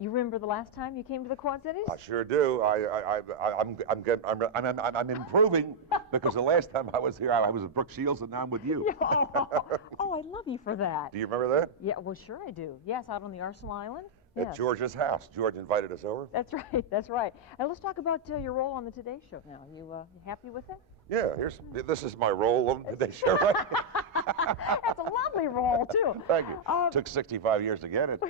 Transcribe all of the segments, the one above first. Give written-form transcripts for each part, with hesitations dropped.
You remember the last time you came to the Quad Cities? I sure do. I'm improving because the last time I was here, I was with Brooke Shields, and now I'm with you. Oh, I love you for that. Do you remember that? Yeah, well, sure I do. Yes, out on the Arsenal Island. At Yes. George's house. George invited us over. That's right. That's right. And let's talk about your role on the Today Show now. You happy with it? Yeah. This is my role on the Today Show, right? That's a lovely role too. Thank you. Took 65 years to get it.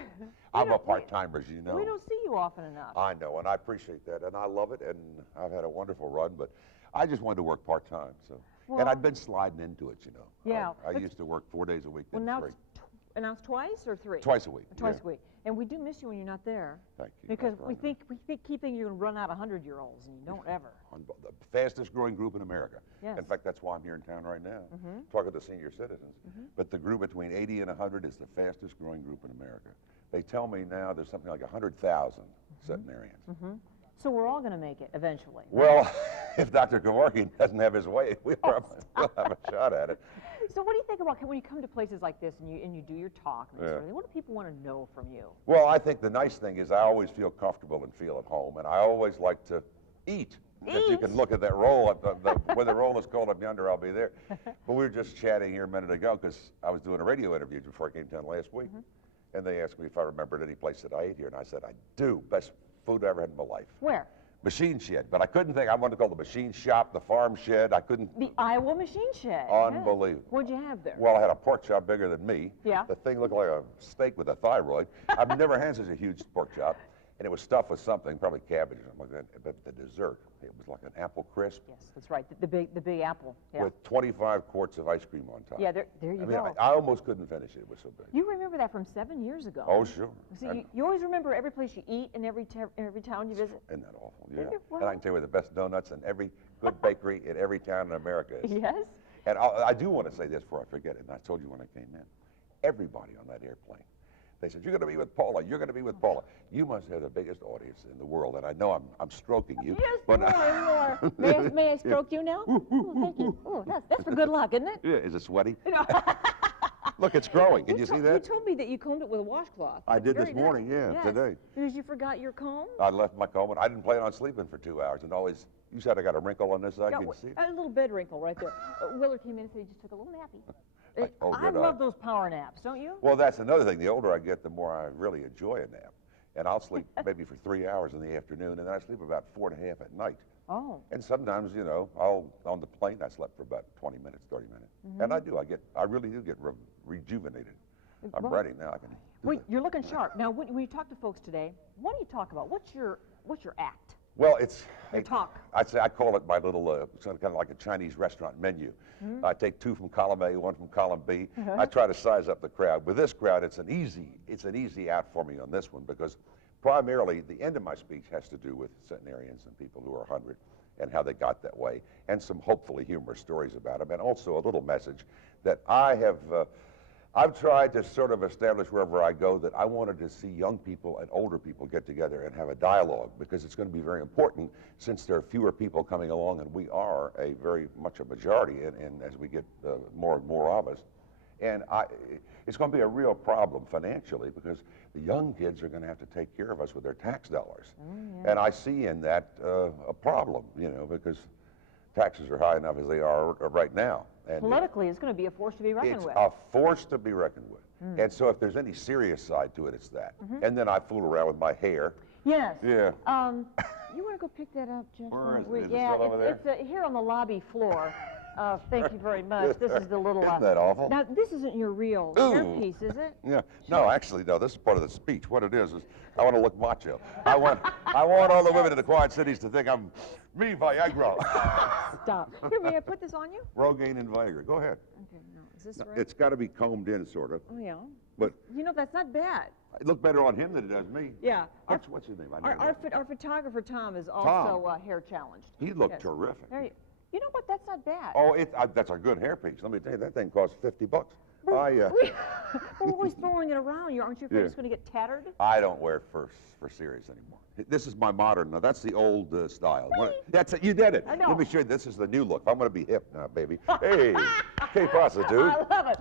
I'm a part-timer, as you know. We don't see you often enough. I know, and I appreciate that, and I love it, and I've had a wonderful run, but I just wanted to work part-time, so. Well, and I've been sliding into it, you know. Yeah. I used to work 4 days a week. Well, then now three. Announced twice or three? Twice a week. Twice a week. And we do miss you when you're not there. Thank you. Because we keep thinking you're going to run out of 100-year-olds, and you don't ever. The fastest growing group in America. Yes. In fact, that's why I'm here in town right now, talking to senior citizens. But the group between 80 and 100 is the fastest growing group in America. They tell me now there's something like 100,000 centenarians. So we're all going to make it eventually. Well, if Dr. Kevorkian doesn't have his way, we'll have a shot at it. So what do you think about when you come to places like this and you do your talk? And sort of, what do people want to know from you? Well, I think the nice thing is I always feel comfortable and feel at home, and I always like to eat. If you can look at that roll, when the roll is called up yonder, I'll be there. But we were just chatting here a minute ago because I was doing a radio interview before I came down last week, and they asked me if I remembered any place that I ate here, and I said, I do. Best food I ever had in my life. Where? Machine Shed, but I couldn't think. I wanted to call the Machine Shop, the Farm Shed. I couldn't. The Iowa Machine Shed. Unbelievable. Yeah. What'd you have there? Well, I had a pork chop bigger than me. Yeah. The thing looked like a steak with a thyroid. I've never had such a huge pork chop, and it was stuffed with something, probably cabbage or something like that. But the dessert, it was like an apple crisp. Yes, that's right. The big apple. Yeah. With 25 quarts of ice cream on top. Yeah, there you go. I almost couldn't finish it. It was so big. You remember that from 7 years ago. Oh, sure. See, you always remember every place you eat and every town you visit. Isn't that awful? Yeah. Well, And I can tell you where the best donuts in every good bakery in every town in America is. Yes. And I do want to say this before I forget it, and I told you when I came in. Everybody on that airplane, they said, you're going to be with Paula, you're going to be with Paula. You must have the biggest audience in the world, and I know I'm stroking you. Yes, but more. May I stroke you now? Oh, thank you. Oh, that's for good luck, isn't it? Yeah, is it sweaty? Look, it's growing. Can you see that? You told me that you combed it with a washcloth. I did this Very morning, nice. yeah, today. Because you forgot your comb? I left my comb, and I didn't plan on sleeping for 2 hours, and always, you said I got a wrinkle on this side, Yeah, can you see it? a little bed wrinkle right there. Willard came in and said he just took a little nappy. Oh, I did love those power naps, don't you? Well, that's another thing. The older I get, the more I really enjoy a nap. And I'll sleep maybe for 3 hours in the afternoon, and then I sleep about 4.5 at night. Oh. And sometimes, you know, on the plane, I slept for about 20 minutes, 30 minutes. And I really do get rejuvenated. I'm ready now. I can do You're looking sharp. Now, when you talk to folks today, what do you talk about? What's your act? Well, it's Your talk. I call it my little kind of like a Chinese restaurant menu. I take 2 from column A, 1 from column B. I try to size up the crowd. With this crowd, it's an easy out for me on this one because primarily the end of my speech has to do with centenarians and people who are 100 and how they got that way, and some hopefully humorous stories about them, and also a little message that I've tried to sort of establish wherever I go that I wanted to see young people and older people get together and have a dialogue because it's going to be very important since there are fewer people coming along and we are a very much a majority and as we get more and more of us. And it's going to be a real problem financially because the young kids are going to have to take care of us with their tax dollars. And I see in that a problem, you know, because taxes are high enough as they are right now. And Politically, it's going to be a force to be reckoned with. It's a force to be reckoned with. And so if there's any serious side to it, it's that. And then I fool around with my hair. Yes. Yeah. You want to go pick that up, Jeff? Where is it? Is it Yeah, still over there? it's here on the lobby floor. Thank you very much. This is the little. Isn't that awful? Now, this isn't your real hairpiece, is it? Yeah. No, actually, no. This is part of the speech. What it is I want to look macho. I want all the women in the Quad Cities to think I'm me, Viagra. Stop. Here, may I put this on you? Rogaine and Viagra. Go ahead. Okay, no. Is this right? It's got to be combed in, sort of. Oh, yeah. But you know, that's not bad. it looked better on him than it does me. Yeah. What's his name? Our photographer, Tom, is also hair challenged. He looked terrific. There you know what? That's not bad. Oh, that's a good hairpiece. Let me tell you, that thing costs $50. We're always throwing it around. Aren't you afraid it's going to get tattered? I don't wear fur serious anymore. This is my modern. Now that's the old style. Really? That's it. You did it. I know. Let me show you. This is the new look. I'm going to be hip now, baby. Hey, que pasa, dude? I love it.